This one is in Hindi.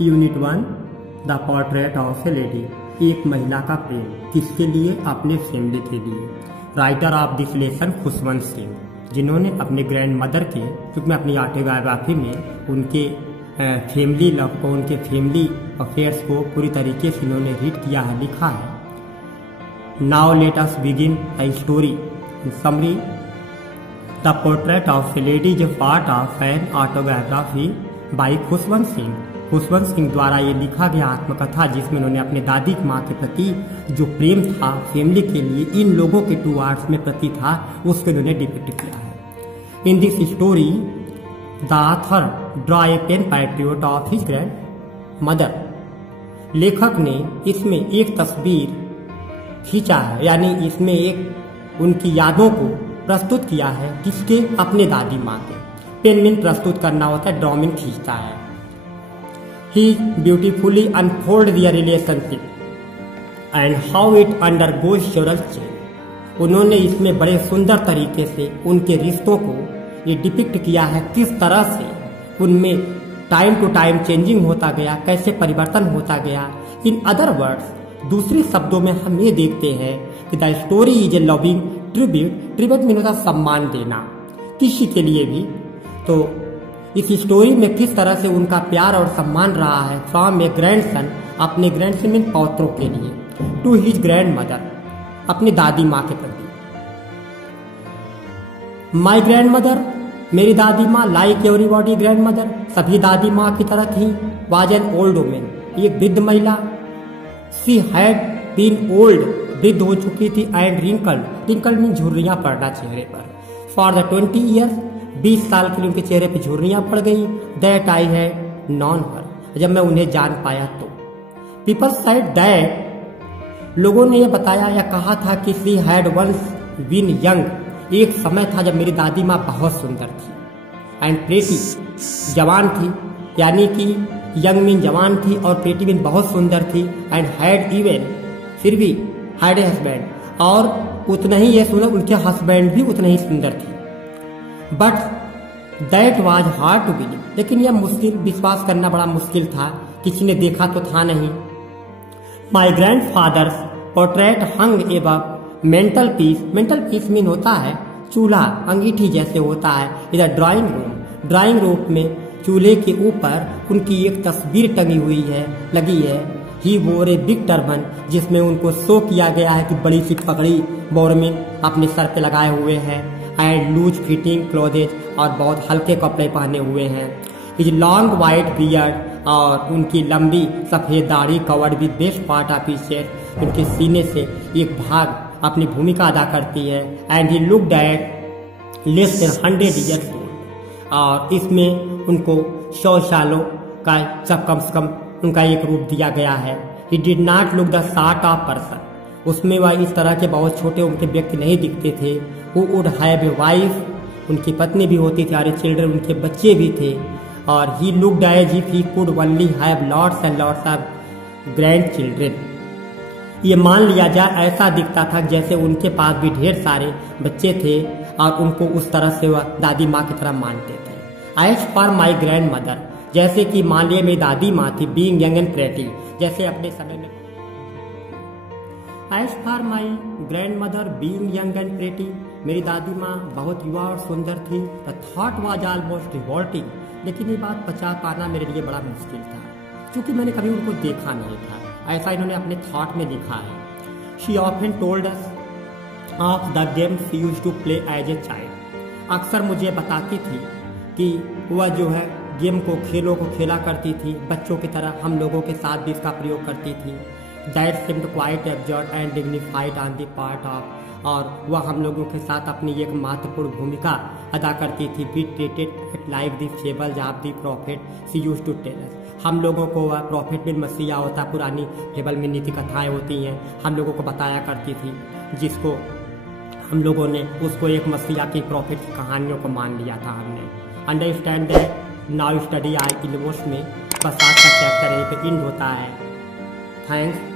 Unit 1 the portrait of A lady. एक महिला का प्रेम, किसके लिए? अपने फैमिली के लिए। Writer of this lesson Khushwant Singh, जिन्होंने अपने ग्रैंड मदर के, क्योंकि मैं अपनी ऑटोबायोग्राफी में उनके फैमिली लव को, उनके फैमिली अफेयर्स को पूरी तरीके से इन्होंने रीड किया है, लिखा है। Now let us begin the story. In summary, the portrait of A lady is part of an autobiography by Khushwant Singh. Khushwant Singh द्वारा ये लिखा गया आत्मकथा, जिसमें उन्होंने अपने दादी माँ के प्रति जो प्रेम था फैमिली के लिए, इन लोगों के टुवार्ड्स में प्रति था, उसको इन्होंने डिपिक्ट किया है। In this story the author draw a pen portrait of his grandmother. लेखक ने इसमें एक तस्वीर खींचा है, यानी इसमें एक उनकी यादों को प्रस्तुत किया है, किसके? अपने दादी माँ के। पेन मीन प्रस्तुत करना होता है, ड्रॉ मीन खींचता है। He beautifully unfold their relationship and how it undergoes several change। उन्होंने इसमें बड़े सुंदर तरीके से उनके रिश्तों को ये डिपिक्ट किया है, किस तरह से उनमें टाइम टू टाइम चेंजिंग होता गया, कैसे परिवर्तन होता गया। इन अदर वर्ड्स, दूसरे शब्दों में हम ये देखते हैं कि the story is a loving tribute. Tribute mean होता सम्मान देना किसी के लिए भी। तो इस स्टोरी में किस तरह से उनका प्यार और सम्मान रहा है फ्रॉम ए ग्रैंडसन, अपने ग्रैंडसन मीन पौत्रों के लिए, टू हिज ग्रैंड मदर, अपनी दादी माँ के प्रति। माई ग्रैंड मदर, मेरी दादी माँ, लाइक एवरीबॉडी ग्रैंड मदर, सभी दादी माँ की तरह थी, वाज एन ओल्ड वुमेन, एक वृद्ध महिला। शी हैड बीन ओल्ड, वृद्ध हो चुकी थी, एंड रिंकल्ड, रिंकल्ड मीन झुर्रियां पड़ना चेहरे पर, फॉर द 20 ईयर्स, 20 साल के लिए उनके चेहरे पे झुर्रियां पड़ गई। दैट आई है नॉन हर, जब मैं उन्हें जान पाया तो। पीपल साइड दैट, लोगों ने यह बताया या कहा था कि she had once been young, एक समय था जब मेरी दादी माँ बहुत सुंदर थी, एंड प्रेटी, जवान थी, यानी कि यंग मीन जवान थी और प्रेटी मीन बहुत सुंदर थी, एंड हैड इवन, फिर भी हैड ए हस्बैंड, और उतना ही ये सुंदर, उनके हस्बैंड भी उतना ही सुंदर थे। But that was hard to believe, लेकिन यह मुश्किल, विश्वास करना बड़ा मुश्किल था, किसी ने देखा तो था नहीं। My grandfather's portrait hung above mantelpiece, mantelpiece mean होता है चूल्हा, अंगीठी जैसे होता है, इधर ड्राइंग रूम, ड्राइंग रूम में चूल्हे के ऊपर उनकी एक तस्वीर टंगी हुई है, लगी है। ही वोर ए बिग टर्बन, जिसमें उनको शो किया गया है कि बड़ी सी पगड़ी बोरमिन अपने सर पे लगाए हुए हैं, एंड लूज फिटिंग क्लोथेज, और बहुत हल्के कपड़े पहने हुए हैं। हिज लॉन्ग वाइट बियर्ड, और उनकी लंबी सफेद दाढ़ी, covered with best part of his chest, उनके सीने से एक भाग अपनी भूमिका अदा करती है। And he looked at less than 100 years old, और इसमें उनको 100 सालों का सब कम से कम उनका एक रूप दिया गया है। He did not look the sort of person, उसमें वह इस तरह के बहुत छोटे उनके व्यक्ति नहीं दिखते थे। Who would have a wife, उनकी पत्नी भी होती थी, और चिल्ड्रन, उनके बच्चे भी थे। और he looked as if he could only have lots and lots of grandchildren, ये मान लिया जाए ऐसा दिखता था जैसे उनके पास भी ढेर सारे बच्चे थे, और उनको उस तरह से वह दादी माँ की तरह मानते थे। As for my grandmother, जैसे कि मान लिया मेरी दादी माँ थी, बीइंग यंग एंड प्रेटी, जैसे अपने समय में। As for my grandmother being young and pretty, मेरी दादी माँ बहुत युवा और सुंदर थी। The thought was almost revolting, लेकिन ये बात पचा पाना मेरे लिए बड़ा मुश्किल था, क्योंकि मैंने कभी उनको देखा नहीं था। ऐसा इन्होंने अपने थॉट में लिखा है। She often told us of the game she used to play as a child, अक्सर मुझे बताती थी कि वह जो है गेम को, खेलों को खेला करती थी, बच्चों की तरह हम लोगों के साथ भी इसका प्रयोग करती थी। That seemed quite absorbed and dignified on the part of, और वह हम लोगों के साथ अपनी एक महत्वपूर्ण भूमिका अदा करती थी। Be treated like the fables of the prophet she used to tell us, हम लोगों को वह प्रॉफिट बिन मसीहा होता, पुरानी फेबल में नीति कथाएं होती हैं, हम लोगों को बताया करती थी, जिसको हम लोगों ने उसको एक मसीहा की प्रॉफिट की कहानियों को मान लिया था हमने। अंडरस्टैंड दैट नाउ स्टडी आई इलमोस्ट में बस आज का चैप्टर यहीं पे एंड होता है। थैंक्स।